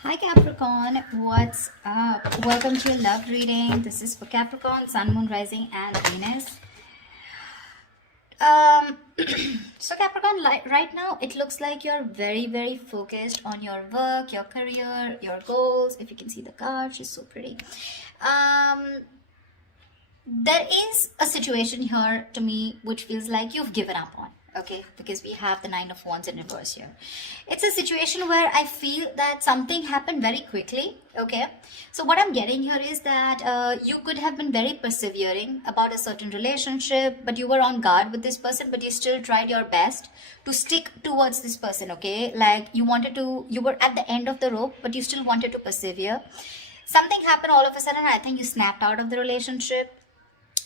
Hi Capricorn, what's up? Welcome to your love reading. This is for Capricorn, Sun, Moon, Rising, and Venus. Um, so Capricorn, right now, it looks like you're very focused on your work, your career, your goals. If you can see the card, she's so pretty. Um, there is a situation here to me which feels like you've given up on, okay, because we have the Nine of Wands in reverse here. It's a situation where I feel that something happened very quickly, okay. So what I'm getting here is that you could have been very persevering about a certain relationship, but you were on guard with this person, but you still tried your best to stick towards this person, okay. Like you were at the end of the rope, but you still wanted to persevere. Something happened all of a sudden. I think you snapped out of the relationship.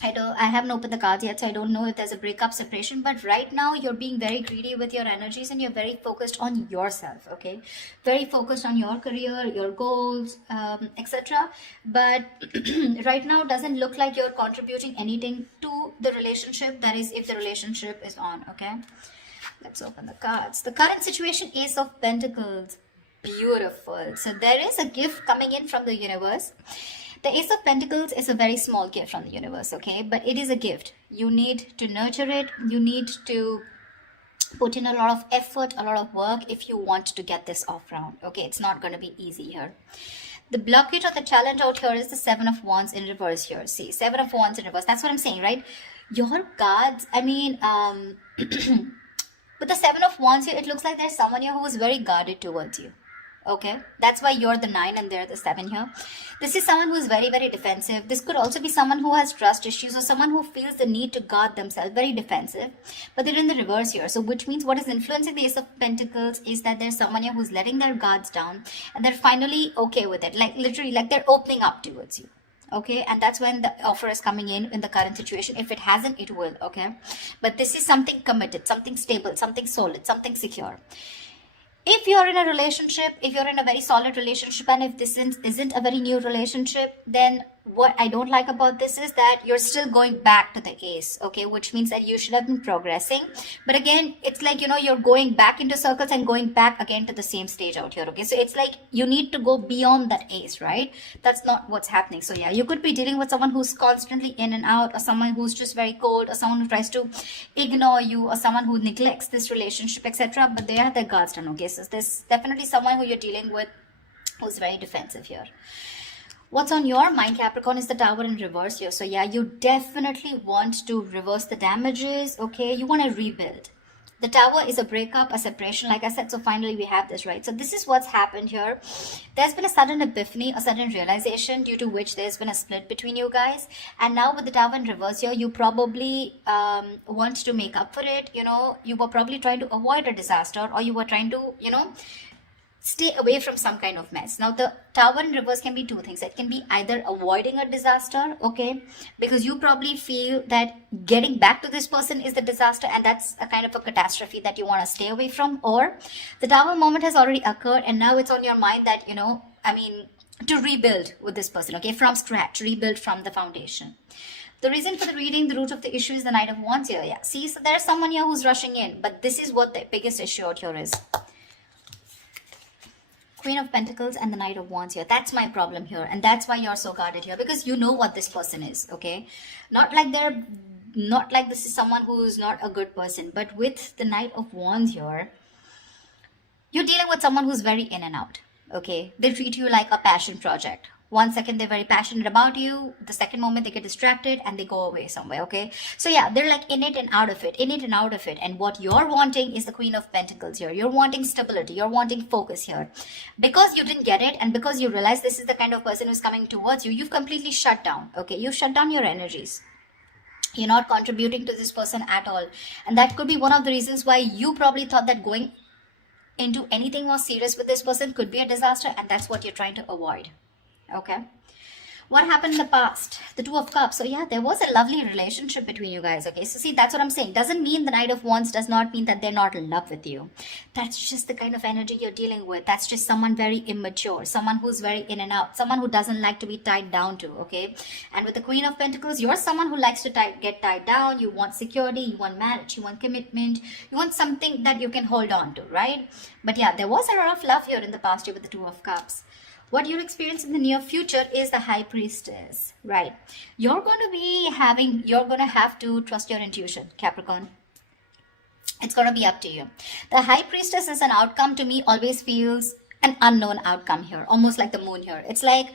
I haven't opened the cards yet, so I don't know if there's a breakup, separation, but right now you're being very greedy with your energies and you're very focused on yourself, okay? Very focused on your career, your goals, etc. But right now doesn't look like you're contributing anything to the relationship. That is, if the relationship is on, okay? Let's open the cards. The current situation, Ace of Pentacles. Beautiful. So there is a gift coming in from the universe. The Ace of Pentacles is a very small gift from the universe, okay? But it is a gift. You need to nurture it. You need to put in a lot of effort, a lot of work if you want to get this off round, okay? It's not going to be easy here. The blockage or the challenge out here is the Seven of Wands in reverse here. See, Seven of Wands in reverse. That's what I'm saying, right? Your cards, I mean, with the Seven of Wands here, it looks like there's someone here who is very guarded towards you. Okay, that's why you're the 9 and they're the 7 here. This is someone who is very defensive. This could also be someone who has trust issues or someone who feels the need to guard themselves, very defensive, but they're in the reverse here. So which means what is influencing the Ace of Pentacles is that there's someone here who's letting their guards down and they're finally okay with it, like literally like they're opening up towards you. Okay, and that's when the offer is coming in the current situation. If it hasn't, it will, okay? But this is something committed, something stable, something solid, something secure. If you're in a relationship, if you're in a very solid relationship, and if this isn't a very new relationship, then what I don't like about this is that you're still going back to the Ace, okay, which means that you should have been progressing. But again, it's like, you know, you're going back into circles and going back again to the same stage out here, okay? So it's like you need to go beyond that Ace, right? That's not what's happening. So yeah, you could be dealing with someone who's constantly in and out, or someone who's just very cold, or someone who tries to ignore you, or someone who neglects this relationship, etc. But they have their guards down, okay? So there's definitely someone who you're dealing with who's very defensive here. What's on your mind, Capricorn, is the Tower in reverse here. So yeah, you definitely want to reverse the damages, okay? You want to rebuild. The Tower is a breakup, a separation, like I said. So finally we have this, right? So this is what's happened here. There's been a sudden epiphany, a sudden realization due to which there's been a split between you guys. And now with the Tower in reverse here, you probably want to make up for it. You know, you were probably trying to avoid a disaster, or you were trying to, you know, stay away from some kind of mess. Now the Tower in reverse can be two things. It can be either avoiding a disaster, okay, because you probably feel that getting back to this person is the disaster and that's a kind of a catastrophe that you want to stay away from, or the Tower moment has already occurred and now it's on your mind that, you know, I mean, to rebuild with this person, okay, from scratch, rebuild from the foundation. The reason for the reading, the root of the issue is the Knight of Wands here. Yeah, see, so there's someone here who's rushing in, but this is what the biggest issue out here is. Queen of Pentacles and the Knight of Wands here. That's my problem here. And that's why you're so guarded here. Because you know what this person is, okay? Not like this is someone who's not a good person. But with the Knight of Wands here, you're dealing with someone who's very in and out, okay? They treat you like a passion project. 1 second they're very passionate about you, the second moment they get distracted and they go away somewhere, okay? So yeah, they're like in it and out of it, in it and out of it. And what you're wanting is the Queen of Pentacles here. You're wanting stability, you're wanting focus here. Because you didn't get it and because you realize this is the kind of person who's coming towards you, you've completely shut down, okay? You've shut down your energies. You're not contributing to this person at all. And that could be one of the reasons why you probably thought that going into anything more serious with this person could be a disaster, and that's what you're trying to avoid. Okay, What happened in the past? The Two of Cups. So yeah, there was a lovely relationship between you guys. Okay, so see, that's what I'm saying. Doesn't mean the Knight of Wands does not mean that they're not in love with you. That's just the kind of energy you're dealing with. That's just someone very immature, someone who's very in and out, someone who doesn't like to be tied down to. Okay, and with the Queen of Pentacles, you're someone who likes to get tied down. You want security, you want marriage, you want commitment, you want something that you can hold on to, right? But yeah, there was a lot of love here in the past year with the Two of Cups. What you'll experience in the near future is the High Priestess, right? You're going to have to trust your intuition, Capricorn. It's going to be up to you. The High Priestess is an outcome to me, always feels an unknown outcome here, almost like the moon here. It's like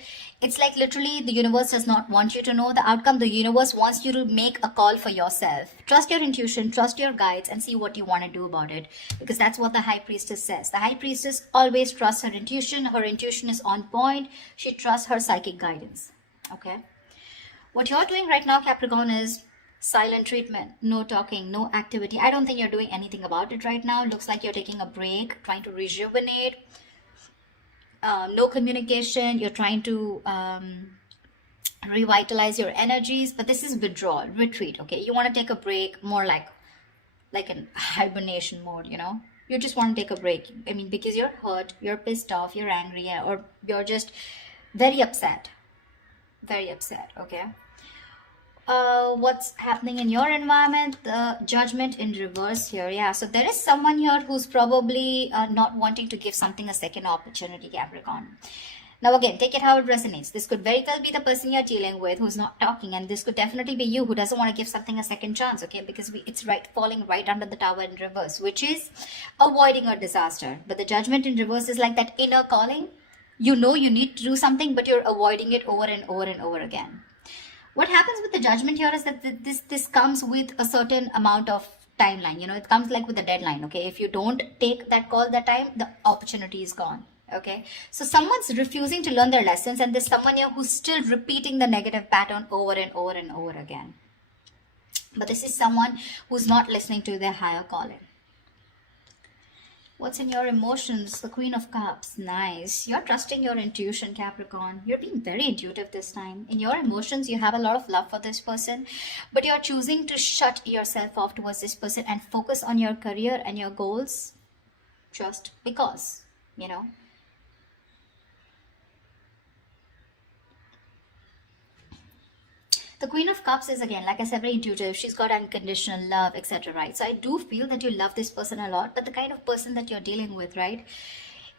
literally the universe does not want you to know the outcome. The universe wants you to make a call for yourself. Trust your intuition, trust your guides, and see what you want to do about it, because that's what the High Priestess says. The High Priestess always trusts her intuition. Her intuition is on point. She trusts her psychic guidance. Okay, what you're doing right now, Capricorn, is silent treatment. No talking, no activity. I don't think you're doing anything about it right now. It looks like you're taking a break, trying to rejuvenate. No communication. You're trying to revitalize your energies, but this is withdrawal, retreat. Okay, you want to take a break, more like in hibernation mode. You just want to take a break. I mean, because you're hurt, you're pissed off, you're angry, or you're just very upset. Okay. What's happening in your environment? The Judgment in reverse here. Yeah, so there is someone here who's probably not wanting to give something a second opportunity, Capricorn. Now again, take it how it resonates. This could very well be the person you're dealing with who's not talking, and this could definitely be you who doesn't want to give something a second chance. Okay, because it's falling right under the Tower in reverse, which is avoiding a disaster. But the Judgment in reverse is like that inner calling. You need to do something, but you're avoiding it over and over and over again. What happens with the Judgment here is that this comes with a certain amount of timeline. It comes like with a deadline. Okay, if you don't take that call that time, the opportunity is gone. Okay, so someone's refusing to learn their lessons, and there's someone here who's still repeating the negative pattern over and over and over again. But this is someone who's not listening to their higher calling. What's in your emotions? The Queen of Cups. Nice. You're trusting your intuition, Capricorn. You're being very intuitive this time. In your emotions, you have a lot of love for this person, but you're choosing to shut yourself off towards this person and focus on your career and your goals just because, The Queen of Cups is, again, like I said, very intuitive. She's got unconditional love, etc. Right? So I do feel that you love this person a lot, but the kind of person that you're dealing with, right?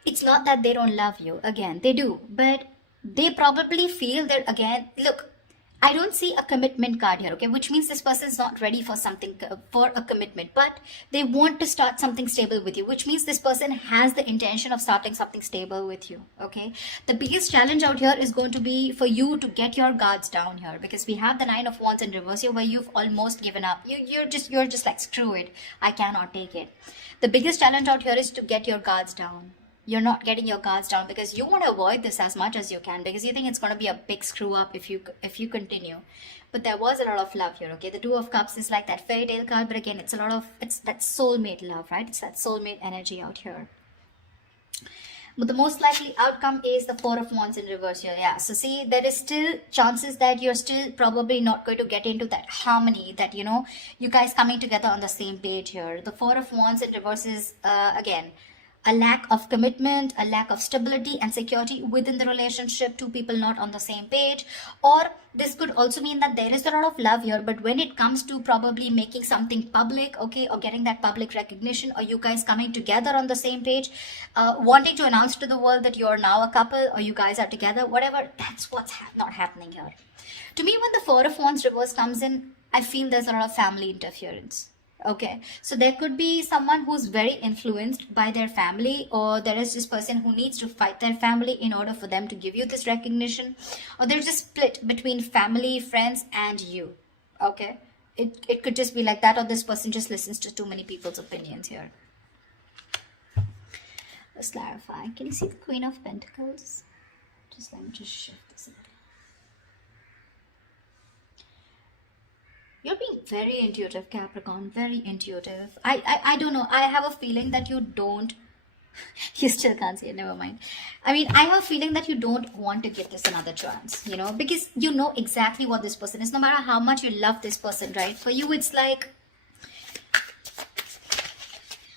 It's not that they don't love you. Again, they do, but they probably feel that, again, look, I don't see a commitment card here, okay, which means this person is not ready for something, for a commitment, but they want to start something stable with you, which means this person has the intention of starting something stable with you, okay. The biggest challenge out here is going to be for you to get your guards down here, because we have the Nine of Wands in reverse here, where you've almost given up. You're just like, screw it, I cannot take it. The biggest challenge out here is to get your guards down. You're not getting your guards down because you want to avoid this as much as you can, because you think it's going to be a big screw up if you continue. But there was a lot of love here, okay. The Two of Cups is like that fairy tale card, but again, it's that soulmate love, right? It's that soulmate energy out here. But the most likely outcome is the Four of Wands in reverse here. Yeah, so see, there is still chances that you're still probably not going to get into that harmony, that you guys coming together on the same page here. The Four of Wands in reverse is again a lack of commitment, a lack of stability and security within the relationship, two people not on the same page. Or this could also mean that there is a lot of love here, but when it comes to probably making something public, okay, or getting that public recognition, or you guys coming together on the same page, wanting to announce to the world that you're now a couple or you guys are together, whatever, that's what's not happening here. To me, when the Four of Wands reverse comes in, I feel there's a lot of family interference. Okay, so there could be someone who's very influenced by their family, or there is this person who needs to fight their family in order for them to give you this recognition, or there's a split between family, friends, and you. Okay, it could just be like that, or this person just listens to too many people's opinions here. Let's clarify. Can you see the Queen of Pentacles? Let me just shift this a little. You're being very intuitive, Capricorn, very intuitive. I don't know. I have a feeling that you don't You still can't see it, never mind. I mean, I have a feeling that you don't want to give this another chance, you know, because you know exactly what this person is. No matter how much you love this person, right? For you, it's like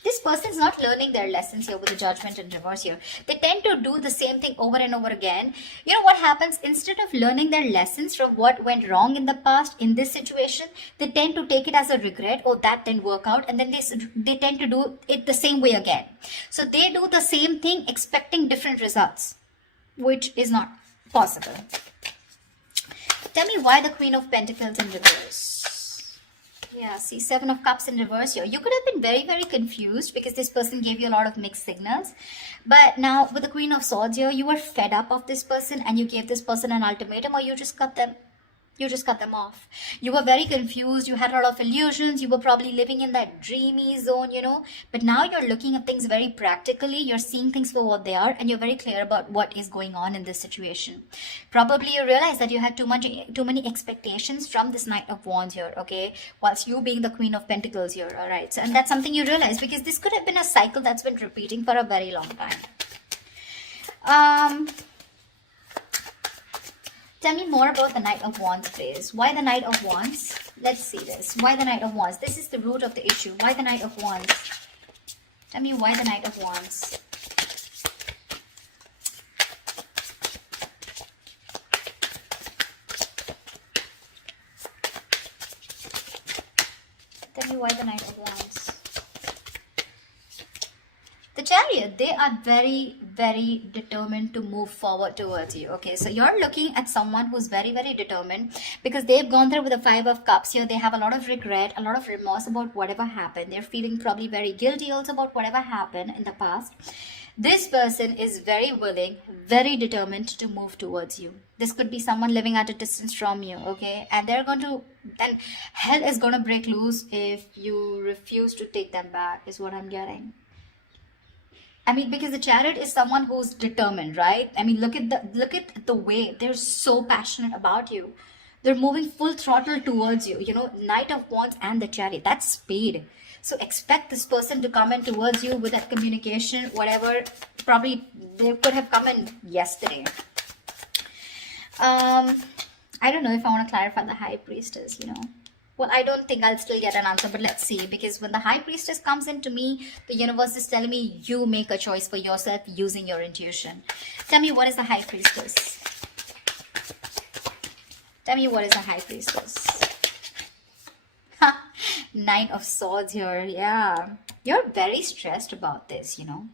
this person is not learning their lessons here with the judgment in reverse here. They tend to do the same thing over and over again. You know what happens? Instead of learning their lessons from what went wrong in the past in this situation, they tend to take it as a regret. Oh, that didn't work out. And then they tend to do it the same way again. So they do the same thing expecting different results, which is not possible. Tell me why the Queen of Pentacles in reverse. Yeah, see, Seven of Cups in reverse here. You could have been very, very confused because this person gave you a lot of mixed signals. But now with the Queen of Swords here, you were fed up of this person and you gave this person an ultimatum, or you just cut them off. You were very confused. You had a lot of illusions. You were probably living in that dreamy zone, you know. But now you're looking at things very practically. You're seeing things for what they are, and you're very clear about what is going on in this situation. Probably you realize that you had too many expectations from this Knight of Wands here, okay? Whilst you being the Queen of Pentacles here, all right? So, and that's something you realize because this could have been a cycle that's been repeating for a very long time. Tell me more about the Knight of Wands, please. Why the Knight of Wands? Let's see this. Why the Knight of Wands? This is the root of the issue. Why the Knight of Wands? Tell me why the Knight of Wands. Tell me why the Knight of Wands. The Chariot, they are very, very determined to move forward towards you. Okay, so you're looking at someone who's very, very determined because they've gone through with the Five of Cups here. They have a lot of regret, a lot of remorse about whatever happened. They're feeling probably very guilty also about whatever happened in the past. This person is very willing, very determined to move towards you. This could be someone living at a distance from you, okay? And hell is going to break loose if you refuse to take them back, is what I'm getting. I mean, because the Chariot is someone who's determined, right? I mean, look at the way they're so passionate about you. They're moving full throttle towards you. You know, Knight of Wands and the Chariot, that's speed. So expect this person to come in towards you with that communication, whatever. Probably they could have come in yesterday. I don't know if I want to clarify the High Priestess, you know. Well, I don't think I'll still get an answer, but let's see. Because when the High Priestess comes into me, the universe is telling me you make a choice for yourself using your intuition. Tell me, what is the High Priestess? Tell me, what is the High Priestess? Knight of Swords here. Yeah. You're very stressed about this, you know.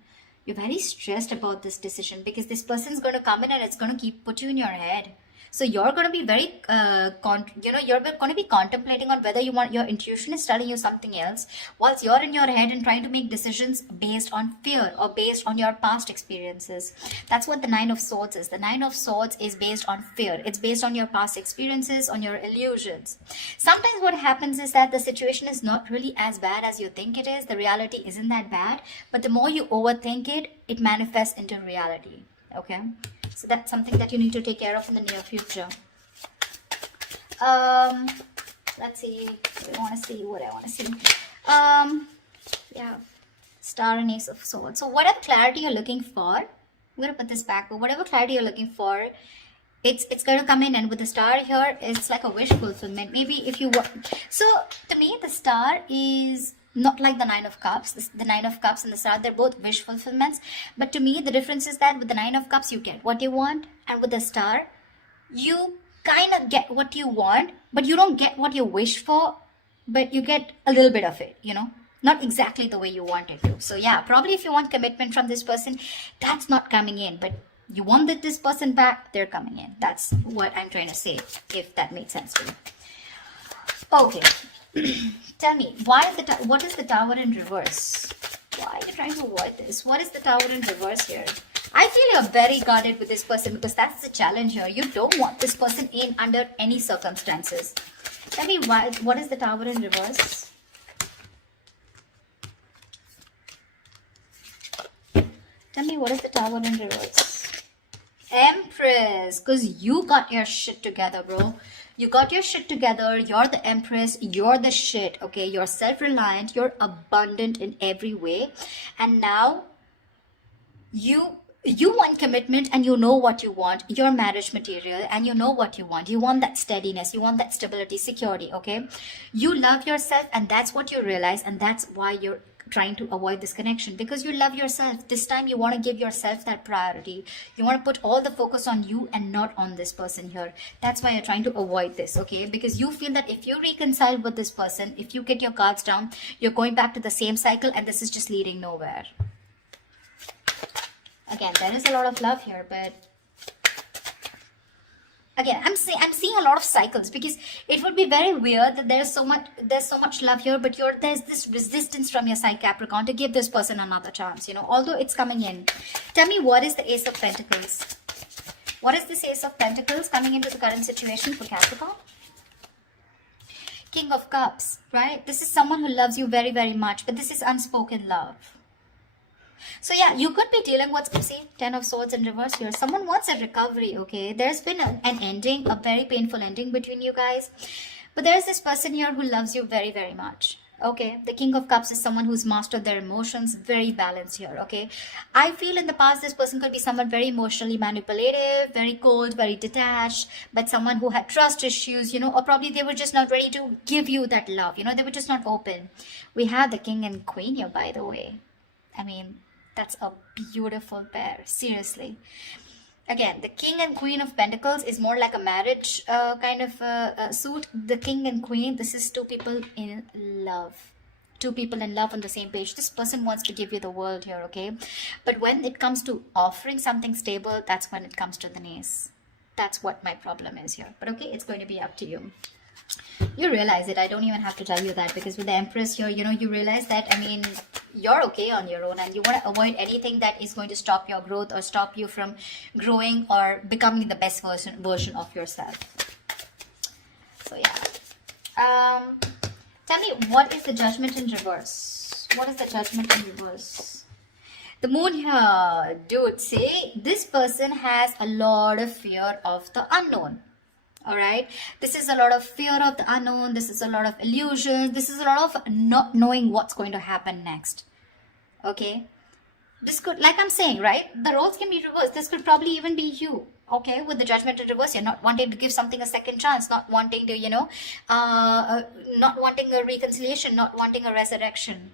You're very stressed about this decision because this person's going to come in and it's going to put you in your head. So you're going to be very, you're going to be contemplating on whether your intuition is telling you something else, whilst you're in your head and trying to make decisions based on fear or based on your past experiences. That's what the Nine of Swords is. The Nine of Swords is based on fear. It's based on your past experiences, on your illusions. Sometimes what happens is that the situation is not really as bad as you think it is. The reality isn't that bad, but the more you overthink it, it manifests into reality. Okay? So that's something that you need to take care of in the near future. Let's see. What I want to see. Yeah. Star and Ace of Swords. So whatever clarity you're looking for, I'm going to put this back, but whatever clarity you're looking for, it's going to come in. And with the star here, it's like a wish fulfillment. Maybe if you want. So to me, the star is not like the Nine of Cups. The Nine of Cups and the Star, they're both wish fulfillments. But to me, the difference is that with the Nine of Cups, you get what you want. And with the Star, you kind of get what you want, but you don't get what you wish for, but you get a little bit of it, you know. Not exactly the way you want it to. So yeah, probably if you want commitment from this person, that's not coming in. But you want this person back, they're coming in. That's what I'm trying to say, if that makes sense to you. Okay. Tell me, what is the Tower in reverse? Why are you trying to avoid this? What is the Tower in reverse here? I feel you're very guarded with this person because that's the challenge here. You don't want this person in under any circumstances. Tell me, what is the Tower in reverse? Tell me, what is the Tower in reverse? Empress, because you got your shit together, bro. You got your shit together. You're the Empress. You're the shit, okay? You're self-reliant. You're abundant in every way. And now, You want commitment, and you know what you want. You're marriage material, and you know what you want. You want that steadiness, you want that stability, security. Okay, you love yourself, and that's what you realize, and that's why you're trying to avoid this connection, because you love yourself. This time you want to give yourself that priority. You want to put all the focus on you and not on this person here. That's why you're trying to avoid this. Okay, because you feel that if you reconcile with this person, if you get your cards down, you're going back to the same cycle, and this is just leading nowhere. Again, there is a lot of love here, but again, I'm seeing a lot of cycles, because it would be very weird that there's so much love here, but there's this resistance from your side, Capricorn, to give this person another chance, you know, although it's coming in. Tell me, what is the Ace of Pentacles? What is this Ace of Pentacles coming into the current situation for Capricorn? King of Cups, right? This is someone who loves you very, very much, but this is unspoken love. So yeah, you could be dealing with, see, Ten of Swords in reverse here. Someone wants a recovery, okay? There's been an ending, a very painful ending between you guys. But there's this person here who loves you very, very much. Okay, the King of Cups is someone who's mastered their emotions, very balanced here, okay? I feel in the past this person could be someone very emotionally manipulative, very cold, very detached, but someone who had trust issues, you know, or probably they were just not ready to give you that love, you know, they were just not open. We have the King and Queen here, by the way. I mean, that's a beautiful pair, seriously. Again, the King and Queen of Pentacles is more like a marriage kind of suit. The King and Queen, this is two people in love. Two people in love on the same page. This person wants to give you the world here, okay? But when it comes to offering something stable, that's when it comes to the knees. That's what my problem is here. But okay, it's going to be up to you. You realize it. I don't even have to tell you that, because with the Empress here, you know, you realize that, I mean, you're okay on your own, and you want to avoid anything that is going to stop your growth or stop you from growing or becoming the best version of yourself. So yeah. Tell me, what is the Judgment in reverse? What is the Judgment in reverse? The Moon here, dude, see, this person has a lot of fear of the unknown. All right, this is a lot of fear of the unknown. This is a lot of illusions. This is a lot of not knowing what's going to happen next. Okay, this could, like I'm saying, right, the roles can be reversed. This could probably even be you. Okay, with the Judgment in reverse, you're not wanting to give something a second chance, not wanting to, you know, not wanting a reconciliation, not wanting a resurrection.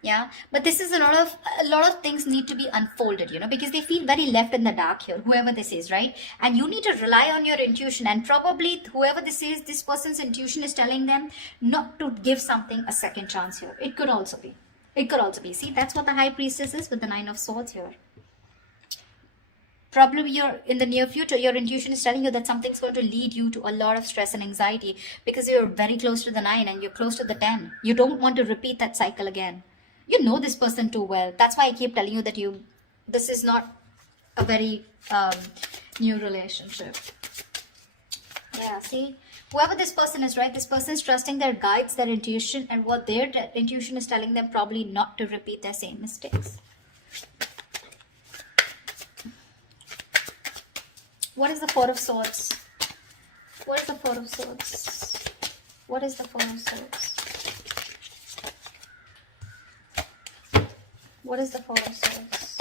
Yeah, but this is a lot of things need to be unfolded, you know, because they feel very left in the dark here, whoever this is, right? And you need to rely on your intuition, and probably whoever this is, this person's intuition is telling them not to give something a second chance here. It could also be. See, that's what the High Priestess is with the Nine of Swords here. Probably you're in the near future, your intuition is telling you that something's going to lead you to a lot of stress and anxiety, because you're very close to the 9 and you're close to the 10. You don't want to repeat that cycle again. You know this person too well. That's why I keep telling you that this is not a very new relationship. Yeah, see, whoever this person is, right, this person is trusting their guides, their intuition, and what their intuition is telling them, probably not to repeat their same mistakes. What is the Four of Swords? What is the Four of Swords? What is the Four of Swords? What is the Four of Swords?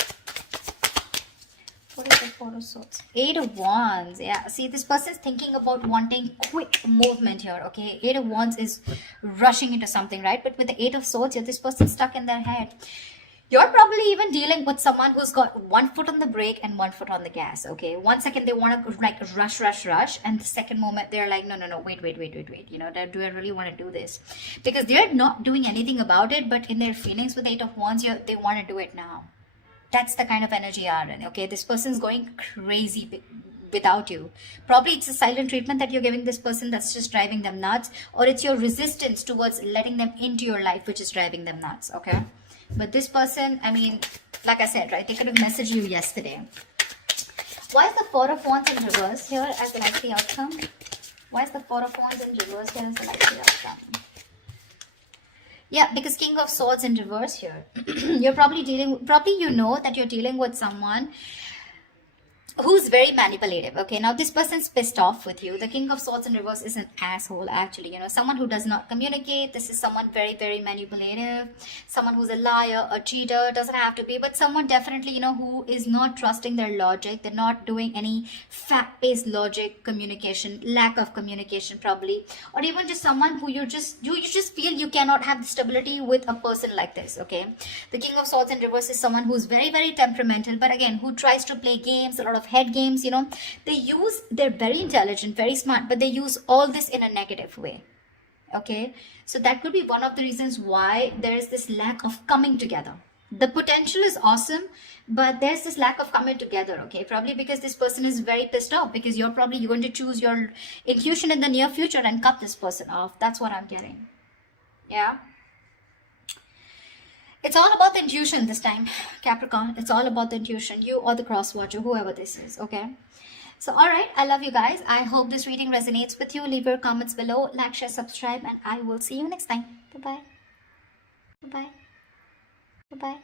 What is the Four of Swords? Eight of Wands. Yeah, see, this person is thinking about wanting quick movement here, okay? Eight of Wands is rushing into something, right? But with the Eight of Swords here, this person's stuck in their head. You're probably even dealing with someone who's got one foot on the brake and one foot on the gas, okay? 1 second they want to like rush, and the second moment they're like, no, wait. You know, do I really want to do this? Because they're not doing anything about it, but in their feelings with Eight of Wands, they want to do it now. That's the kind of energy you are in, okay? This person's going crazy without you. Probably it's a silent treatment that you're giving this person that's just driving them nuts, or it's your resistance towards letting them into your life which is driving them nuts, okay? But this person, I mean, like I said, right, they could have messaged you yesterday. Why is the Four of Wands in reverse here as a likely outcome? Why is the Four of Wands in reverse here as a likely outcome? Yeah, because King of Swords in reverse here. You're probably you know that you're dealing with someone who's very manipulative. Okay, now this person's pissed off with you. The King of Swords in reverse is an asshole, actually. You know, someone who does not communicate. This is someone very, very manipulative, someone who's a liar, a cheater. Doesn't have to be, but someone definitely, you know, who is not trusting their logic. They're not doing any fact-based logic communication, lack of communication probably, or even just someone who you just feel you cannot have the stability with a person like this. Okay, the King of Swords in reverse is someone who's very, very temperamental, but again, who tries to play games, a lot of head games. You know, they're very intelligent, very smart, but they use all this in a negative way. Okay, so that could be one of the reasons why there is this lack of coming together. The potential is awesome, but there's this lack of coming together. Okay, probably because this person is very pissed off, because you're going to choose your intuition in the near future and cut this person off. That's what I'm getting. Yeah, it's all about the intuition this time, Capricorn. It's all about the intuition, you or the cross watcher, whoever this is. Okay, so all right, I love you guys. I hope this reading resonates with you. Leave your comments below, like, share, subscribe, and I will see you next time. Bye bye. Bye bye. Bye bye.